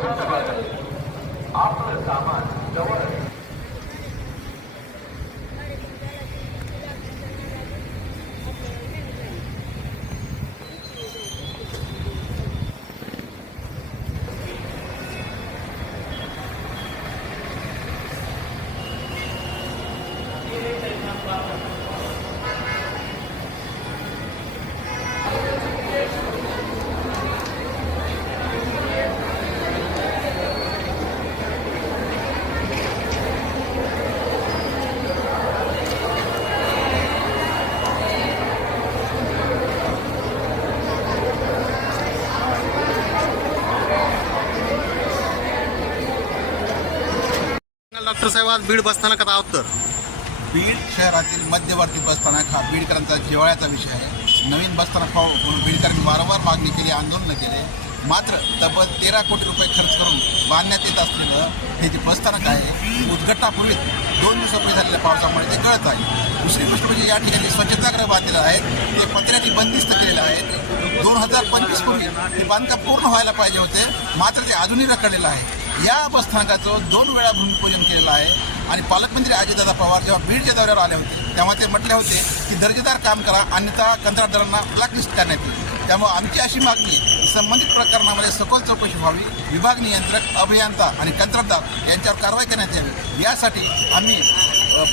आपलं सामान जवळ डॉक्टर साहेब आज बीड बसस्थानकात आहोत तर बीड शहरातील मध्यवर्ती बसस्थानक हा बीडकरांचा जिव्हाळ्याचा विषय आहे. नवीन बसस्थानक व्हावं म्हणून बीडकरांनी वारंवार मागणी केली, आंदोलनं केले. मात्र तब्बल 13 कोटी रुपये खर्च करून बांधण्यात येत असलेलं हे जे बसस्थानक आहे उद्घाटनापूर्वी 2 दिवसापूर्वी झालेल्या पावसामुळे ते गळत आहे. दुसरी गोष्ट म्हणजे या ठिकाणी स्वच्छतागृह बांधलेलं आहेत, ते पत्र्यांनी बंदिस्त केलेलं आहे. 2025 पूर्वी हे बांधकाम पूर्ण व्हायला पाहिजे होते, मात्र ते अजूनही रखडलेलं आहे. या बसस्थानकाचं 2 वेळा भूमिपूजन केलेलं आहे आणि पालकमंत्री अजितदादा पवार जेव्हा बीडच्या दौऱ्यावर आले होते तेव्हा ते म्हटले होते की दर्जेदार काम करा, अन्यथा कंत्राटदारांना ब्लॅकलिस्ट करण्यात येईल. त्यामुळे आमची अशी मागणी आहे संबंधित प्रकरणामध्ये सखोल चौकशी व्हावी, विभाग नियंत्रक, अभियंता आणि कंत्राटदार यांच्यावर कारवाई करण्यात यावी. यासाठी आम्ही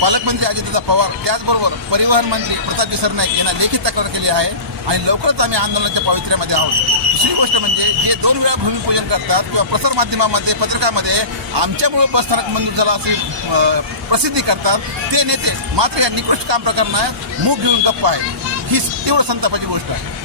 पालकमंत्री अजितदादा पवार त्याचबरोबर परिवहन मंत्री प्रतापजी सरनाईक यांना लेखी तक्रार केली आहे आणि लवकरच आम्ही आंदोलनाच्या पावित्र्यामध्ये आहोत. दुसरी गोष्ट म्हणजे जे 2 वेळा भूमिपूजन करतात किंवा प्रसारमाध्यमामध्ये पत्रकामध्ये आमच्यामुळे बसस्थानक मंजूर झाला अशी प्रसिद्धी करतात ते नेते मात्र या निकृष्ट काम प्रकरणात मूग घेऊन गप्प आहे. ही तीव्र संतापाची गोष्ट आहे.